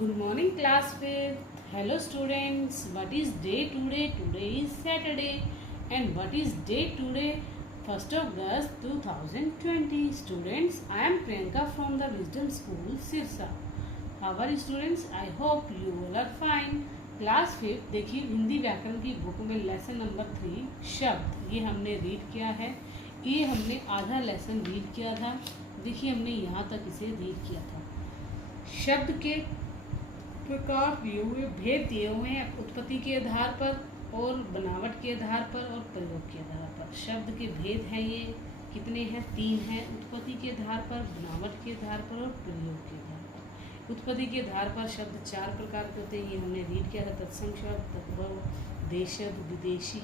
Good morning class fifth. Hello students. What is day today? Today is Saturday. And what is day today? 1st of August 2020. Students, I am Priyanka from the Wisdom School, Sirsa. How are you students? I hope you all are fine. Class fifth देखिए हिंदी व्याकरण की book में lesson number 3 शब्द ये हमने read किया है। ये हमने आधा लेसन रीड किया था। देखिए हमने यहाँ तक इसे रीड किया था। शब्द के प्रकार दिए हुए, भेद दिए हुए हैं उत्पत्ति के आधार पर और बनावट के आधार पर और प्रयोग के आधार पर। शब्द के भेद हैं ये कितने हैं? 3 हैं। उत्पत्ति के आधार पर, बनावट के आधार पर और प्रयोग के आधार पर। उत्पत्ति के आधार पर शब्द 4 प्रकार के होते हैं। ये हमने रीड किया था। तत्सम शब्द, तद्भव, देश शब्द, विदेशी।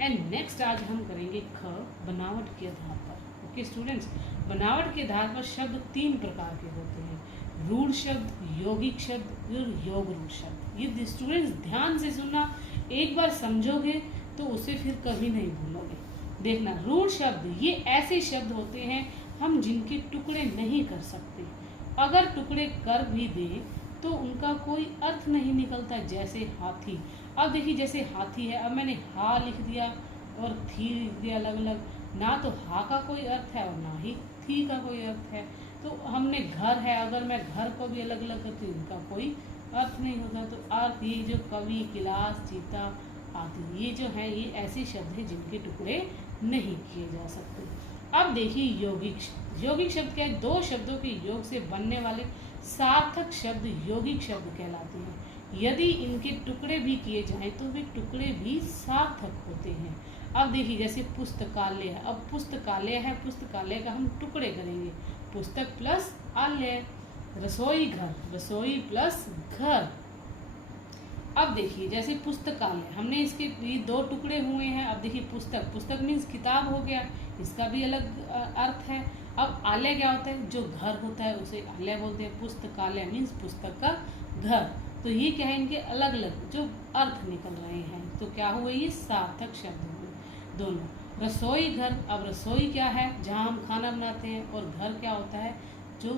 एंड नेक्स्ट आज हम करेंगे ख, बनावट के आधार पर। ओके स्टूडेंट्स, बनावट के आधार पर शब्द 3 प्रकार के होते हैं। रूढ़ शब्द, यौगिक शब्द और योग रूढ़ शब्द। ये स्टूडेंट्स ध्यान से सुनना, एक बार समझोगे तो उसे फिर कभी नहीं भूलोगे। देखना, रूढ़ शब्द ये ऐसे शब्द होते हैं हम जिनके टुकड़े नहीं कर सकते। अगर टुकड़े कर भी दें तो उनका कोई अर्थ नहीं निकलता। जैसे हाथी। अब देखिए जैसे हाथी है, अब मैंने हा लिख दिया और थी लिख दिया अलग अलग। ना तो हा का कोई अर्थ है और ना ही थी का कोई अर्थ है। तो हमने घर है, अगर मैं घर को भी अलग अलग करती हूँ इनका कोई अर्थ नहीं होता। तो अर्थ ये जो कवि, गिलास, चीता आदि ये जो है ये ऐसे शब्द हैं जिनके टुकड़े नहीं किए जा सकते। अब देखिए यौगिक शब्द। यौगिक शब्द क्या है? 2 शब्दों के योग से बनने वाले सार्थक शब्द यौगिक शब्द कहलाते हैं। यदि इनके टुकड़े भी किए जाएं तो वे टुकड़े भी सार्थक होते हैं। अब देखिए जैसे पुस्तकालय है। अब पुस्तकालय है, पुस्तकालय का हम टुकड़े करेंगे। पुस्तक प्लस आलय। रसोई घर, रसोई प्लस घर। अब देखिए जैसे पुस्तकालय, हमने इसके ये 2 टुकड़े हुए हैं। अब देखिए पुस्तक, पुस्तक मीन्स किताब हो गया, इसका भी अलग अर्थ है। अब आलय क्या होता है? जो घर होता है उसे आलय बोलते हैं। पुस्तकालय मीन्स पुस्तक का घर। तो ये क्या है? इनके अलग अलग जो अर्थ निकल रहे हैं। तो क्या हुए? ये सार्थक शब्द हुए दोनों। रसोई घर, अब रसोई क्या है? जहाँ हम खाना बनाते हैं। और घर क्या होता है? जो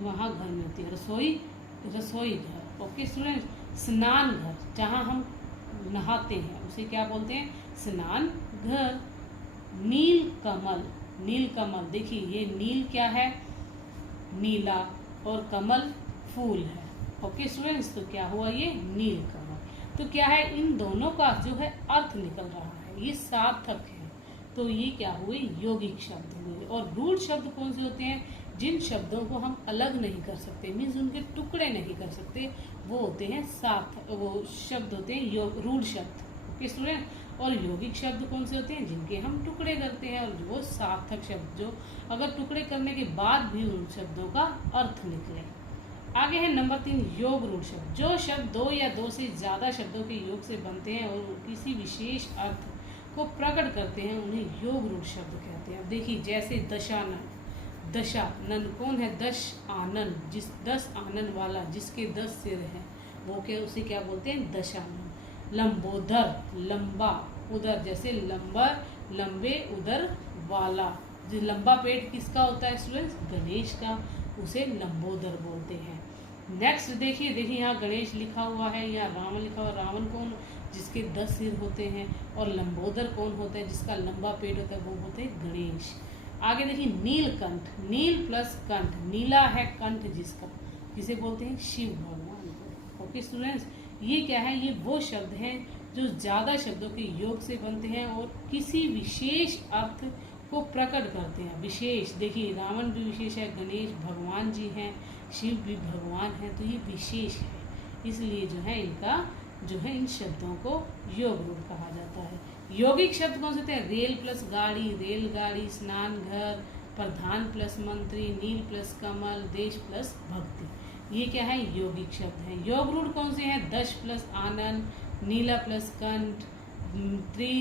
वहाँ घर में होती है। रसोई, रसोई घर। ओके स्टूडेंट्स, स्नान घर, जहाँ हम नहाते हैं उसे क्या बोलते हैं? स्नान घर। नील कमल, नील कमल, देखिए ये नील क्या है? नीला, और कमल फूल है। ओके स्टूडेंट्स, तो क्या हुआ? ये नील कमल। तो क्या है? इन दोनों का जो है अर्थ निकल रहा है, ये सार्थक है। तो ये क्या हुए? यौगिक शब्द हुए। और रूढ़ शब्द कौन से होते हैं? जिन शब्दों को हम अलग नहीं कर सकते, मीन्स उनके टुकड़े नहीं कर सकते, वो होते हैं सार्थक, वो शब्द होते हैं रूढ़ शब्द। ओके स्टूडेंट, और यौगिक शब्द कौन से होते हैं? जिनके हम टुकड़े करते हैं, और वो सार्थक शब्द जो अगर टुकड़े करने के बाद भी उन शब्दों का अर्थ निकले। आगे है नंबर 3 योग रूढ़ शब्द। जो शब्द 2 या 2 से ज़्यादा शब्दों के योग से बनते हैं और किसी विशेष अर्थ को प्रकट करते हैं उन्हें योग रूढ़ शब्द कहते हैं। अब देखिए जैसे दशानन, दशानन कौन है? दश आनन, जिस 10 आनन वाला, जिसके 10 सिर हैं, वो क्या, उसे क्या बोलते हैं? दशानन। लंबोदर, लंबा उदर, जैसे लंबर, लंबे उदर वाला। जो लंबा पेट किसका होता है स्टूडेंट्स? गणेश का, उसे लंबोदर बोलते हैं। नेक्स्ट देखिए, देखिए यहाँ गणेश लिखा हुआ है, यहाँ रावण लिखा हुआ। रावण कौन? जिसके 10 सिर होते हैं। और लंबोदर कौन होता है? जिसका लंबा पेट होता है, वो होते हैं गणेश। आगे देखिए नीलकंठ, नील प्लस कंठ, नीला है कंठ जिसका, जिसे बोलते हैं शिव भगवान को। ओके स्टूडेंट्स, ये क्या है? ये वो शब्द हैं जो ज़्यादा शब्दों के योग से बनते हैं और किसी विशेष अर्थ को प्रकट करते हैं। विशेष, देखिए रावण भी विशेष है, गणेश भगवान जी हैं, शिव भी भगवान हैं, तो ये विशेष है। इसलिए जो है इनका जो है इन शब्दों को योग रूढ़ कहा जाता है। यौगिक शब्द कौन से होते हैं? रेल प्लस गाड़ी, रेलगाड़ी। स्नान घर, प्रधान प्लस मंत्री, नील प्लस कमल, देश प्लस भक्ति। ये क्या है? यौगिक शब्द हैं। योग रूढ़ कौन से हैं? दश प्लस आनंद, नीला प्लस कंठ, त्रि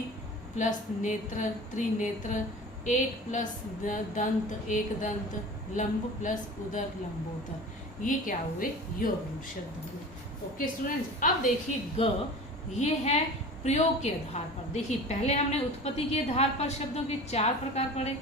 प्लस नेत्र, त्रिनेत्र, एक प्लस दंत, एक दंत, लंब प्लस उदर, लंबोदर। ये क्या हुए? योग रूढ़ शब्द हुए। ओके स्टूडेंट्स, अब देखिए ग, ये है प्रयोग के आधार पर। देखिए पहले हमने उत्पत्ति के आधार पर शब्दों के 4 प्रकार पढ़े,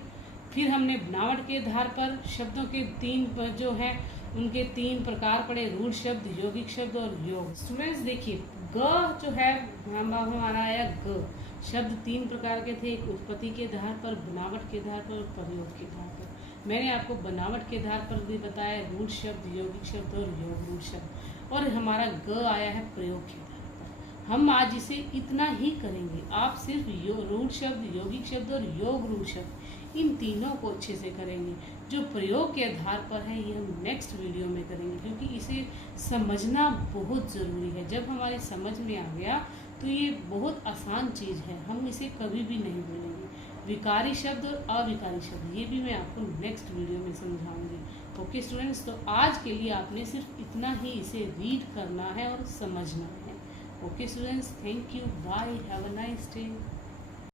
फिर हमने बनावट के आधार पर शब्दों के 3 जो है उनके 3 प्रकार पढ़े, रूढ़ शब्द, यौगिक शब्द और योग। स्टूडेंट्स देखिए, ग जो है हमारा आया ग शब्द 3 प्रकार के थे, एक उत्पत्ति के आधार पर, बनावट के आधार पर और प्रयोग के आधार पर। मैंने आपको बनावट के आधार पर भी बताया, रूढ़ शब्द, यौगिक शब्द और योग रूढ़ शब्द। और हमारा ग आया है प्रयोग के आधार पर। हम आज इसे इतना ही करेंगे। आप सिर्फ रूढ़ शब्द, यौगिक शब्द और योग रूढ़ शब्द इन तीनों को अच्छे से करेंगे। जो प्रयोग के आधार पर है ये हम नेक्स्ट वीडियो में करेंगे, क्योंकि इसे समझना बहुत ज़रूरी है। जब हमारी समझ में आ गया तो ये बहुत आसान चीज़ है, हम इसे कभी भी नहीं भूलेंगे। विकारी शब्द और अविकारी शब्द ये भी मैं आपको नेक्स्ट वीडियो में समझाऊंगी। ओके स्टूडेंट्स, तो आज के लिए आपने सिर्फ इतना ही इसे रीड करना है और समझना है। Okay students, thank you, bye, have a nice day.